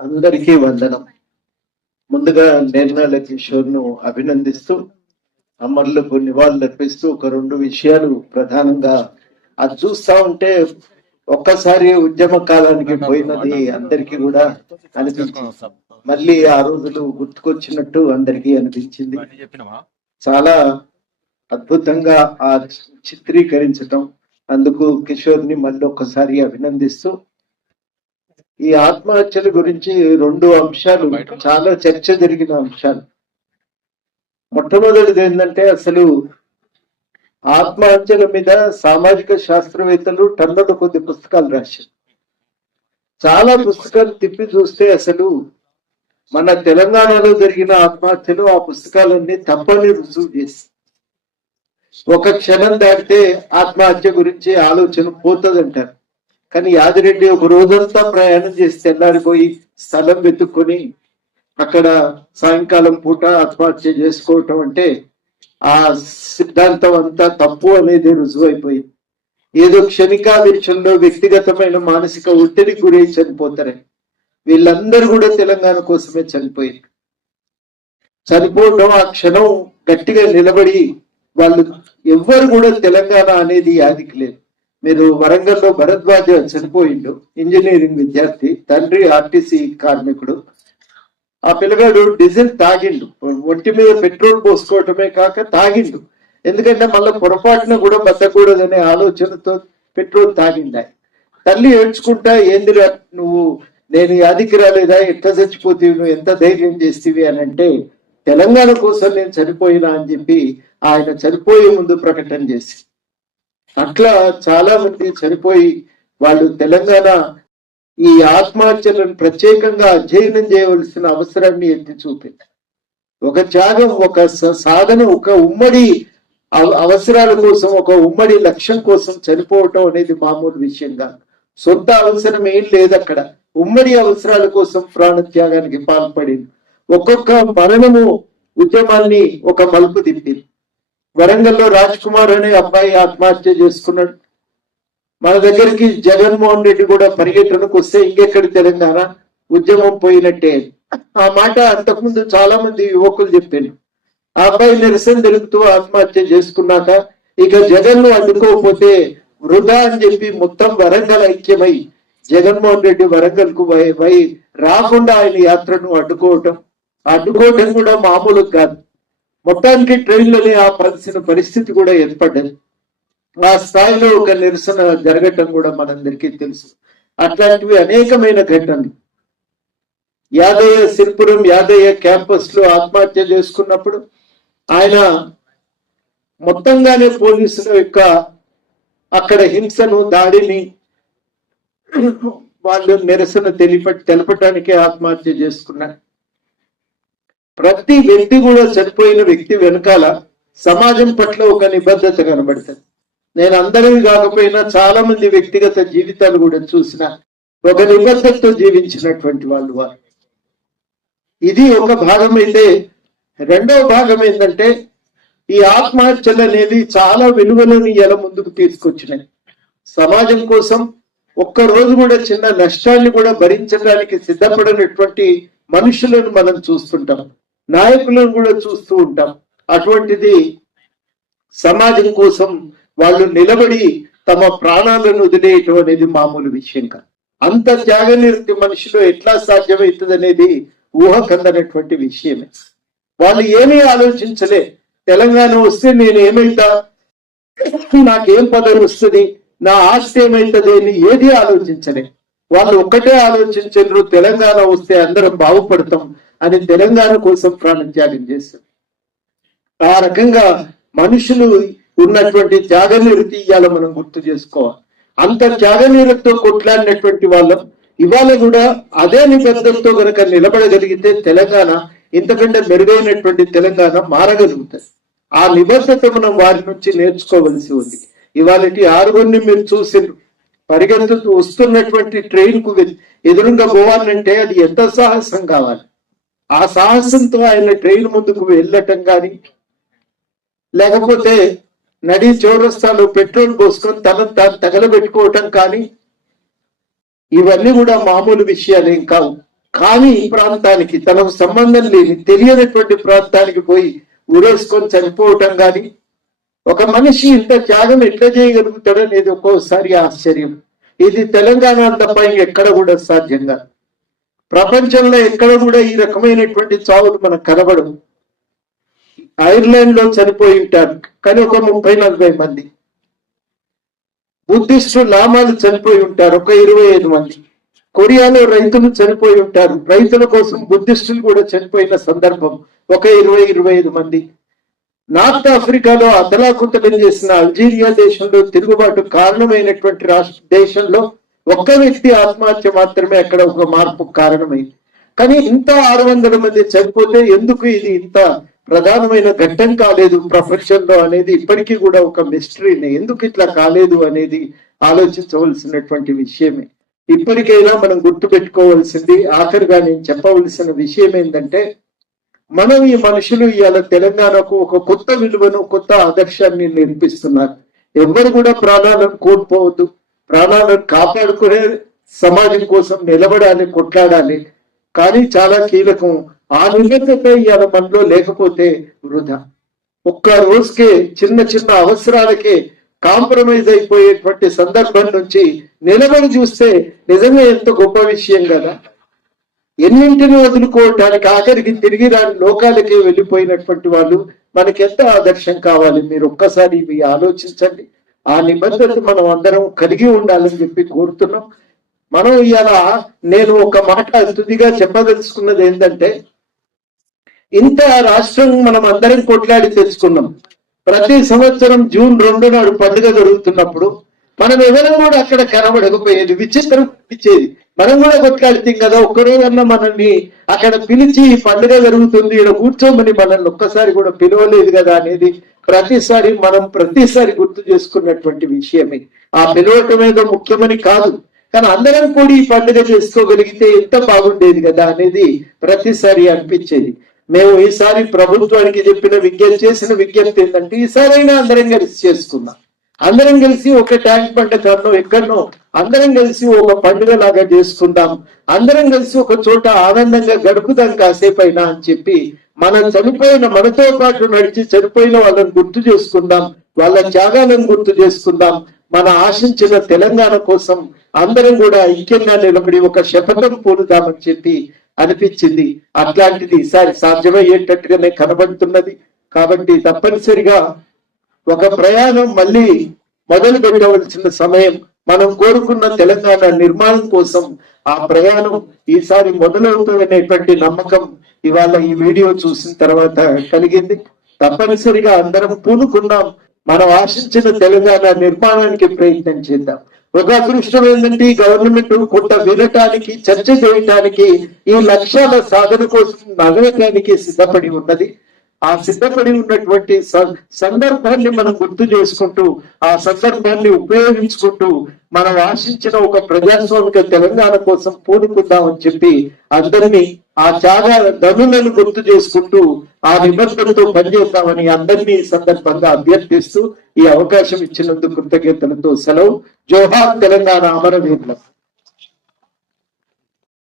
అందరికీ వందనం. ముందుగా నిర్మల కిషోర్ను అభినందిస్తూ అమరులకు నివాళులు అర్పిస్తూ ఒక రెండు విషయాలు ప్రధానంగా అది చూస్తా ఉంటే ఒక్కసారి ఉద్యమ కాలానికి పోయినది అందరికీ కూడా అనిపించింది. మళ్ళీ ఆ రోజులు గుర్తుకొచ్చినట్టు అందరికీ అనిపించింది. చాలా అద్భుతంగా ఆ చిత్రీకరించటం, అందుకు కిషోర్ని మళ్ళీ ఒక్కసారి అభినందిస్తూ ఈ ఆత్మహత్యల గురించి రెండు అంశాలు చాలా చర్చ జరిగిన అంశాలు. మొట్టమొదటిది ఏంటంటే అసలు ఆత్మహత్యల మీద సామాజిక శాస్త్రవేత్తలు టన్నుల కొద్ది పుస్తకాలు రాశారు. చాలా పుస్తకాలు తిప్పి చూస్తే అసలు మన తెలంగాణలో జరిగిన ఆత్మహత్యలు ఆ పుస్తకాలన్నీ తప్పని రుజువు చేసి ఒక క్షణం దాటితే ఆత్మహత్య గురించి ఆలోచన పోతుందంటారు. కానీ యాదిరెడ్డి ఒక రోజంతా ప్రయాణం చేసి తెల్లారిపోయి స్థలం వెతుక్కొని అక్కడ సాయంకాలం పూట ఆత్మహత్య చేసుకోవటం అంటే ఆ సిద్ధాంతం అంతా తప్పు అనేది రుజువైపోయింది. ఏదో క్షణికావేశంలో వ్యక్తిగతమైన మానసిక ఒత్తిడికి గురై చనిపోతారని వీళ్ళందరూ కూడా తెలంగాణ కోసమే చనిపోయారు. చనిపోవడం ఆ క్షణం గట్టిగా నిలబడి వాళ్ళు ఎవ్వరు కూడా తెలంగాణ అనేది యాదికి లేదు. మీరు వరంగల్లో భరద్వాజ చనిపోయిండు, ఇంజనీరింగ్ విద్యార్థి, తండ్రి ఆర్టీసీ కార్మికుడు. ఆ పిల్లగాడు డీజిల్ తాగిండు, ఒంటి మీద పెట్రోల్ పోసుకోవటమే కాక తాగిండు. ఎందుకంటే మళ్ళీ పొరపాటున కూడా బతకూడదనే ఆలోచనతో పెట్రోల్ తాగిందా. తల్లి ఏడ్చుకుంటా, ఏందిరా నువ్వు, నేను యాదికి రాలేదా, ఎట్లా చచ్చిపోతీవి, నువ్వు ఎంత ధైర్యం చేస్తీవి అని అంటే, తెలంగాణ కోసం నేను చనిపోయినా అని చెప్పి ఆయన చనిపోయే ముందు ప్రకటన చేసి, అట్లా చాలా మంది చనిపోయి వాళ్ళు తెలంగాణ ఈ ఆత్మహత్యలను ప్రత్యేకంగా అధ్యయనం చేయవలసిన అవసరాన్ని ఎత్తి చూపింది. ఒక త్యాగం, ఒక సాధన, ఒక ఉమ్మడి అవసరాల కోసం, ఒక ఉమ్మడి లక్ష్యం కోసం చనిపోవటం అనేది మామూలు విషయం కాదు. సొంత అవసరం ఏం లేదు అక్కడ, ఉమ్మడి అవసరాల కోసం ప్రాణత్యాగానికి పాల్పడింది. ఒక్కొక్క మరణము ఉద్యమాన్ని ఒక మలుపు తిప్పింది. వరంగల్లో రాజ్ కుమార్ అనే అబ్బాయి ఆత్మహత్య చేసుకున్నాడు. మన దగ్గరికి జగన్మోహన్ రెడ్డి కూడా పర్యటనకు వస్తే ఇంకెక్కడి తెలంగాణ, ఉద్యమం పోయినట్టే. ఆ మాట అంతకుముందు చాలా మంది యువకులు చెప్పారు. ఆ అబ్బాయి నిరసన తెలుపుతూ ఆత్మహత్య చేసుకున్నాక ఇక జగన్ ను అడ్డుకోకపోతే వృధా అని చెప్పి మొత్తం వరంగల్ ఐక్యమై జగన్మోహన్ రెడ్డి వరంగల్ కు రాకుండా ఆయన యాత్రను అడ్డుకోవటం కూడా మామూలు కాదు. మొత్తానికి ట్రైన్లోనే ఆపాల్సిన పరిస్థితి కూడా ఏర్పడ్డది. ఆ స్థాయిలో ఒక నిరసన జరగటం కూడా మనందరికీ తెలుసు. అట్లాంటివి అనేకమైన ఘటనలు. యాదయ్య సిరిపురం యాదయ్య క్యాంపస్ లో ఆత్మహత్య చేసుకున్నప్పుడు ఆయన మొత్తంగానే పోలీసుల యొక్క అక్కడ హింసను, దాడిని వాళ్ళు నిరసన తెలపటానికే ఆత్మహత్య చేసుకున్నారు. ప్రతి వ్యక్తి కూడా చనిపోయిన వ్యక్తి వెనకాల సమాజం పట్ల ఒక నిబద్ధత కనబడుతుంది. నేను అందరివి కాకపోయినా చాలా మంది వ్యక్తిగత జీవితాలు కూడా చూసిన ఒక నిబద్ధతతో జీవించినటువంటి వాళ్ళు. ఇది ఒక భాగం అయితే, రెండవ భాగం ఏంటంటే ఈ ఆత్మహత్యలు అనేవి చాలా విలువలను ఎలా ముందుకు తీసుకొచ్చినాయి. సమాజం కోసం ఒక్క రోజు కూడా చిన్న నష్టాన్ని కూడా భరించడానికి సిద్ధపడినటువంటి మనుషులను మనం చూస్తుంటాం, నాయకులను కూడా చూస్తూ ఉంటాం. అటువంటిది సమాజం కోసం వాళ్ళు నిలబడి తమ ప్రాణాలను వదిలేయటం అనేది మామూలు విషయం కాదు. అంత త్యాగనిరతి మనిషిలో ఎట్లా సాధ్యమవుతుంది అనేది ఊహకందనటువంటి విషయమే. వాళ్ళు ఏమీ ఆలోచించలే, తెలంగాణ వస్తే నేను ఏమైతా, నాకేం పదవి వస్తుంది, నా ఆస్తి ఏమైతుంది అని ఏది ఆలోచించలే. వాళ్ళు ఒక్కటే ఆలోచించారు, తెలంగాణ వస్తే అందరం బాగుపడతాం అని తెలంగాణ కోసం ప్రాణత్యాగం చేశారు. ఆ రకంగా మనుషులు ఉన్నటువంటి త్యాగనిరతి ఇవాళ మనం గుర్తు చేసుకోవాలి. అంత త్యాగనిరతితో కొట్లాడినటువంటి వాళ్ళం ఇవాళ కూడా అదే నిబద్ధతతో కనుక నిలబడగలిగితే తెలంగాణ ఇంతకంటే మెరుగైనటువంటి తెలంగాణ మారగలుగుతుంది. ఆ నిబద్ధత మనం వారి నుంచి నేర్చుకోవలసి ఉంది. ఇవాళ ఆరుగురిని మీరు చూసిండ్రు, పరిగెత్తుతూ వస్తున్నటువంటి ట్రైన్ కు ఎదురుగా పోవాలంటే అది ఎంత సాహసం కావాలి. ఆ సాహసంతో ఆయన ట్రైన్ ముందుకు వెళ్ళటం కానీ, లేకపోతే నడి చౌరస్తాలో పెట్రోల్ పోసుకొని తనను తాను తగలబెట్టుకోవటం కానీ, ఇవన్నీ కూడా మామూలు విషయాలేం కావు. కానీ ఈ ప్రాంతానికి తనకు సంబంధం లేని తెలియనటువంటి ప్రాంతానికి పోయి ఊరేసుకొని చనిపోవటం కానీ, ఒక మనిషి ఇంత త్యాగం ఎట్లా చేయగలుగుతాడనేది ఒక్కోసారి ఆశ్చర్యం. ఇది తెలంగాణ తప్ప ఎక్కడ కూడా సాధ్యం కాదు. ప్రపంచంలో ఎక్కడ కూడా ఈ రకమైనటువంటి చావులు మనకు కనబడవు. ఐర్లాండ్ లో చనిపోయి ఉంటారు కానీ ఒక 30-40 మంది. బుద్ధిస్టు లామాలు చనిపోయి ఉంటారు ఒక 25 మంది. కొరియాలో రైతులు చనిపోయి ఉంటారు, రైతుల కోసం బుద్ధిస్టులు కూడా చనిపోయిన సందర్భం ఒక 20-25 మంది. నార్త్ ఆఫ్రికాలో అతలాకుతలం చేసిన అల్జీరియా దేశంలో తిరుగుబాటు కారణమైనటువంటి దేశంలో ఒక్క వ్యక్తి ఆత్మహత్య మాత్రమే అక్కడ ఒక మార్పు కారణమైంది. కానీ ఇంత 600 మంది చనిపోతే ఎందుకు ఇది ఇంత ప్రధానమైన ఘట్టం కాలేదు ప్రపంచంలో అనేది ఇప్పటికీ కూడా ఒక మిస్టరీనే. ఎందుకు ఇట్లా కాలేదు అనేది ఆలోచించవలసినటువంటి విషయమే. ఇప్పటికైనా మనం గుర్తు పెట్టుకోవాల్సింది, ఆఖరిగా నేను చెప్పవలసిన విషయం ఏంటంటే, మనం ఈ మనుషులు ఇవాళ తెలంగాణకు ఒక కొత్త విలువను, కొత్త ఆదర్శాన్ని నేర్పిస్తున్నారు. ఎవరు కూడా ప్రాణాలను కోల్పోవద్దు, ప్రాణాలను కాపాడుకునే సమాజం కోసం నిలబడాలి, కొట్లాడాలి. కానీ చాలా కీలకం, ఆ నిబద్ధత ఇవాళ మనలో లేకపోతే వృధా. ఒక్క రోజుకే చిన్న చిన్న అవసరాలకే కాంప్రమైజ్ అయిపోయేటువంటి సందర్భం నుంచి నిలబడి చూస్తే నిజంగా ఎంత గొప్ప విషయం కదా. ఎన్నింటిని వదులుకోవడానికి ఆఖరికి తిరిగి రాని లోకాలకి వెళ్ళిపోయినటువంటి వాళ్ళు మనకి ఎంత ఆదర్శం కావాలి. మీరు ఒక్కసారి ఇవి ఆలోచించండి. ఆ నిబద్ధత మనం అందరం కలిగి ఉండాలని చెప్పి కోరుతున్నాం. మనం ఇవాళ నేను ఒక మాట తుదిగా చెప్పదలుచుకున్నది ఏంటంటే, ఇంత రాష్ట్రం మనం అందరం కొట్లాడి తెచ్చుకున్నాం. ప్రతి సంవత్సరం జూన్ 2 నాడు పండుగ జరుగుతున్నప్పుడు మనం ఎవరం కూడా అక్కడ కనబడకపోయేది, విచిత్రం ఇచ్చేది. మనం కూడా కొట్లాడితే కదా, ఒక్కరోజన్నా మనల్ని అక్కడ పిలిచి పండుగ జరుగుతుంది ఇక్కడ కూర్చోమని మనల్ని ఒక్కసారి కూడా పిలవలేదు కదా అనేది ప్రతిసారి గుర్తు చేసుకున్నటువంటి విషయమే. ఆ పిలవటం ఏదో ముఖ్యమని కాదు, కానీ అందరం కూడా ఈ పండుగ చేసుకోగలిగితే ఎంత బాగుండేది కదా అనేది ప్రతిసారి అనిపించేది. మేము ఈసారి ప్రభుత్వానికి చేసిన విజ్ఞప్తి ఏంటంటే, ఈసారైనా అందరం కలిసి చేసుకుందాం. అందరం కలిసి ఒక ట్యాంక్ పండుగలో ఎక్కడనో అందరం కలిసి ఒక పండుగ లాగా చేసుకుందాం, అందరం కలిసి ఒక చోట ఆనందంగా గడుపుదాం కాసేపు అయినా అని చెప్పి, మనం చనిపోయిన మనతో పాటు నడిచి చనిపోయిన వాళ్ళని గుర్తు చేసుకుందాం, వాళ్ళ త్యాగాలను గుర్తు చేసుకుందాం. మన ఆశించిన తెలంగాణ కోసం అందరం కూడా ఐక్యంగా నిలబడి ఒక శపథం పూనుదామని చెప్పి అనిపించింది. అట్లాంటిది ఈసారి సాధ్యమయ్యేటట్టుగానే కనబడుతున్నది. కాబట్టి తప్పనిసరిగా ఒక ప్రయాణం మళ్ళీ మొదలు పెట్టవలసిన సమయం. మనం కోరుకున్న తెలంగాణ నిర్మాణం కోసం ఆ ప్రయాణం ఈసారి మొదలవుతుందనేటువంటి నమ్మకం ఇవాళ ఈ వీడియో చూసిన తర్వాత కలిగింది. తప్పనిసరిగా అందరం పూనుకుందాం, మనం ఆశించిన తెలంగాణ నిర్మాణానికి ప్రయత్నం చేద్దాం. ఒక అదృష్టం ఏంటంటే, ఈ గవర్నమెంట్ కొంత వినటానికి, చర్చ చేయటానికి, ఈ లక్ష్యాల సాధన కోసం నగరటానికి సిద్ధపడి ఉన్నది. ఆ సిద్ధపడి ఉన్నటువంటి సందర్భాన్ని మనం గుర్తు చేసుకుంటూ, ఆ సందర్భాన్ని ఉపయోగించుకుంటూ మనం ఆశించిన ఒక ప్రజాస్వామిక తెలంగాణ కోసం పూనుకుందామని చెప్పి అందరినీ ఆ త్యాగ ధనులను గుర్తు చేసుకుంటూ ఆ నిబద్ధతతో పనిచేద్దామని అందరినీ ఈ సందర్భంగా అభ్యర్థిస్తూ ఈ అవకాశం ఇచ్చినందుకు కృతజ్ఞతలతో సెలవు. జోహార్ తెలంగాణ, అమరవీరులం.